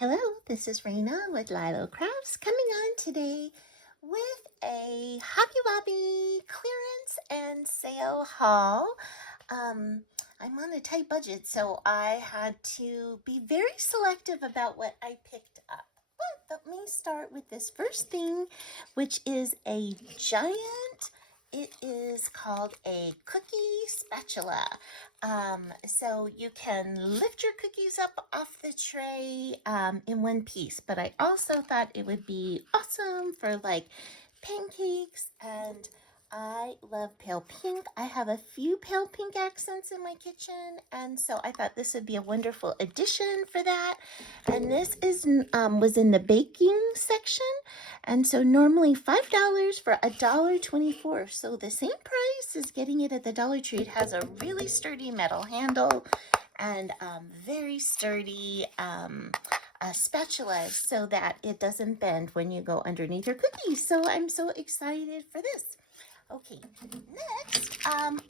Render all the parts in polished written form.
Hello, this is Raina with LYLO Crafts coming on today with a Hobby Lobby clearance and sale haul. I'm on a tight budget, so I had to be very selective about what I picked up. But let me start with this first thing, which is a giant, it is called a cookie spatula. So you can lift your cookies up off the tray in one piece, but I also thought it would be awesome for like pancakes, and I love pale pink. I have a few pale pink accents in my kitchen, and so I thought this would be a wonderful addition for that. And this is was in the baking section, and so normally $5 for $1.24. So the same price as getting it at the Dollar Tree. It has a really sturdy metal handle and very sturdy spatula so that it doesn't bend when you go underneath your cookies. So I'm so excited for this. Okay, next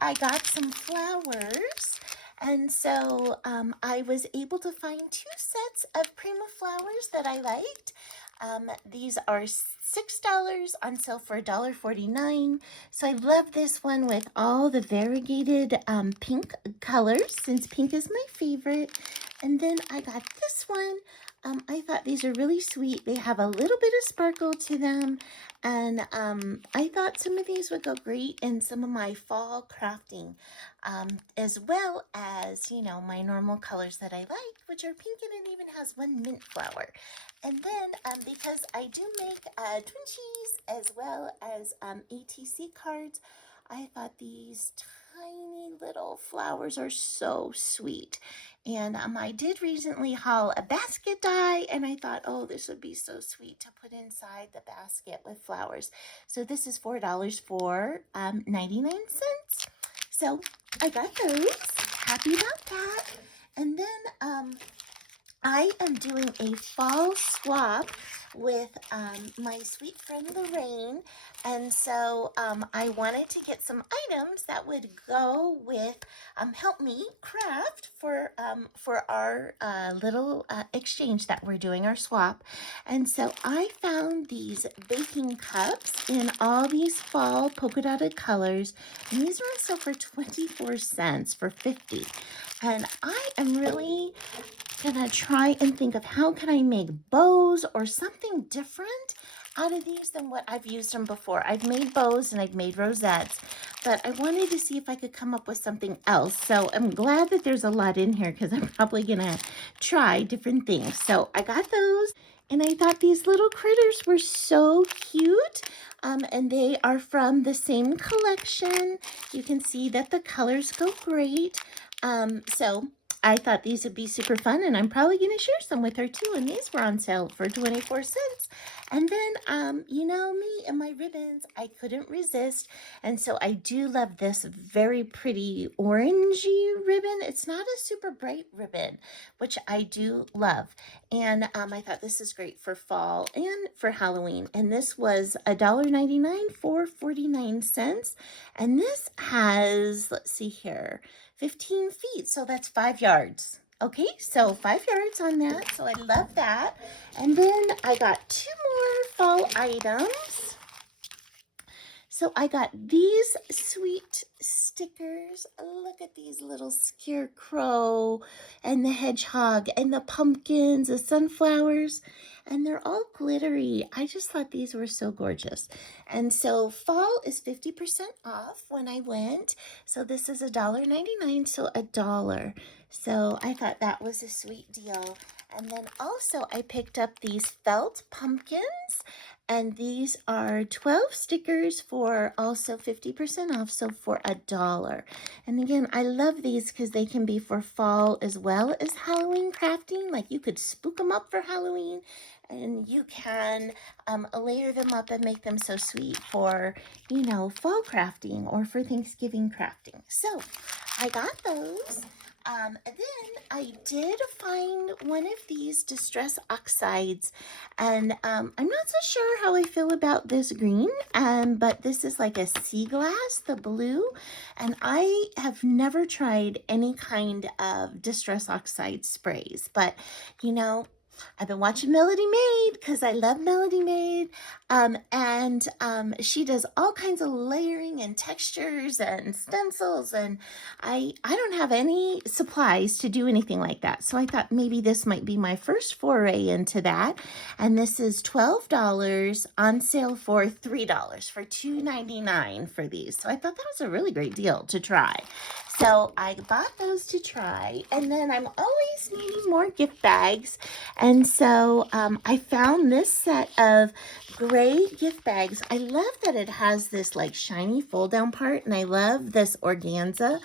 I got some flowers. And so I was able to find 2 sets of Prima flowers that I liked. These are $6 on sale for $1.49. So I love this one with all the variegated pink colors, since pink is my favorite. And then I got this one. I thought these are really sweet. They have a little bit of sparkle to them. And I thought some of these would go great in some of my fall crafting, as well as, you know, my normal colors that I like, which are pink, and it even has one mint flower. And then because I do make Twinchies as well as ATC cards, I thought these tiny little flowers are so sweet. And I did recently haul a basket die, and I thought, oh, this would be so sweet to put inside the basket with flowers. So this is $4 for 99 cents. So I got those. Happy about that. And then I am doing a fall swap with my sweet friend Lorraine, and so I wanted to get some items that would go with help me craft for our little exchange that we're doing, our swap. And so I found these baking cups in all these fall polka dotted colors, and these are on sale for 24 cents for 50. And I am really gonna try and think of how can I make bows or something different out of these than what I've used them before. I've made bows and I've made rosettes, but I wanted to see if I could come up with something else. So I'm glad that there's a lot in here, because I'm probably gonna try different things. So I got those, and I thought these little critters were so cute. And they are from the same collection. You can see that the colors go great. So I thought these would be super fun, and I'm probably going to share some with her too. And these were on sale for 24 cents. And then, you know me and my ribbons, I couldn't resist. And so I do love this very pretty orangey ribbon. It's not a super bright ribbon, which I do love. And I thought this is great for fall and for Halloween. And this was $1.99 for 49 cents. And this has, let's see here, 15 feet, so that's 5 yards. Okay, so 5 yards on that, so I love that. And then I got 2 more fall items. So I got these sweet stickers. Look at these little scarecrow and the hedgehog and the pumpkins, the sunflowers, and they're all glittery. I just thought these were so gorgeous. And so fall is 50% off when I went. So this is $1.99, so $1. So I thought that was a sweet deal. And then also I picked up these felt pumpkins, and these are 12 stickers for also 50% off, so for $1. And again, I love these because they can be for fall as well as Halloween crafting. Like, you could spook them up for Halloween, and you can layer them up and make them so sweet for, you know, fall crafting or for Thanksgiving crafting. So I got those. Then I did find one of these distress oxides, and I'm not so sure how I feel about this green, but this is like a sea glass, the blue, and I have never tried any kind of distress oxide sprays, but you know, I've been watching Melody Maid because I love Melody Maid. She does all kinds of layering and textures and stencils. And I don't have any supplies to do anything like that. So I thought maybe this might be my first foray into that. And this is $12 on sale for $3 for $2.99 for these. So I thought that was a really great deal to try. So I bought those to try, and then I'm always needing more gift bags. And so I found this set of gray gift bags. I love that it has this like shiny fold down part, and I love this organza,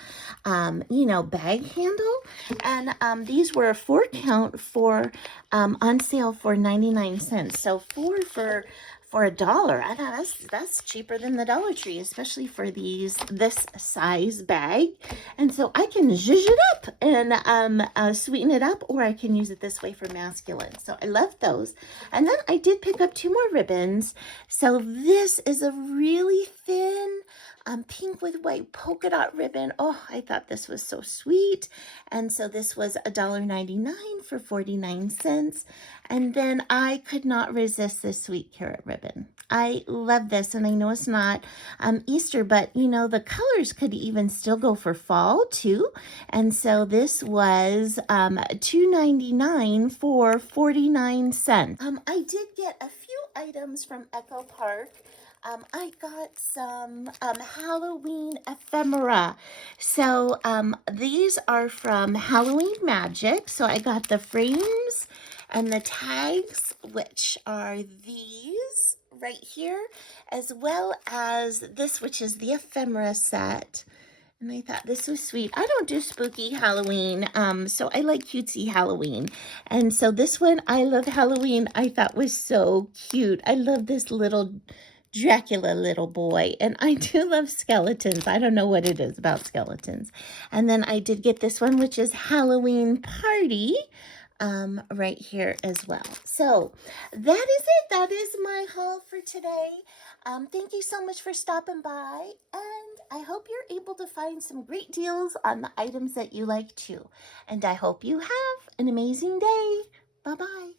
bag handle. And these were a 4 count for on sale for 99 cents. So four for $1. I thought that's cheaper than the Dollar Tree, especially for this size bag. And so I can zhuzh it up and sweeten it up, or I can use it this way for masculine. So I love those. And then I did pick up 2 more ribbons. So this is a really thin pink with white polka dot ribbon. Oh, I thought this was so sweet. And so this was $1.99 for 49 cents. And then I could not resist this sweet carrot ribbon. I love this, and I know it's not Easter, but the colors could even still go for fall too. And so this was $2.99 for 49 cents. I did get a few items from Echo Park. I got some Halloween ephemera. So these are from Halloween Magic. So I got the frames and the tags, which are these right here, as well as this, which is the ephemera set. And I thought this was sweet. I don't do spooky Halloween, so I like cutesy Halloween. And so this one, I Love Halloween, I thought was so cute. I love this little Dracula little boy, and I do love skeletons. I don't know what it is about skeletons. And then I did get this one, which is Halloween Party, right here as well. So that is it. That is my haul for today. Thank you so much for stopping by, and I hope you're able to find some great deals on the items that you like too. And I hope you have an amazing day. Bye-bye.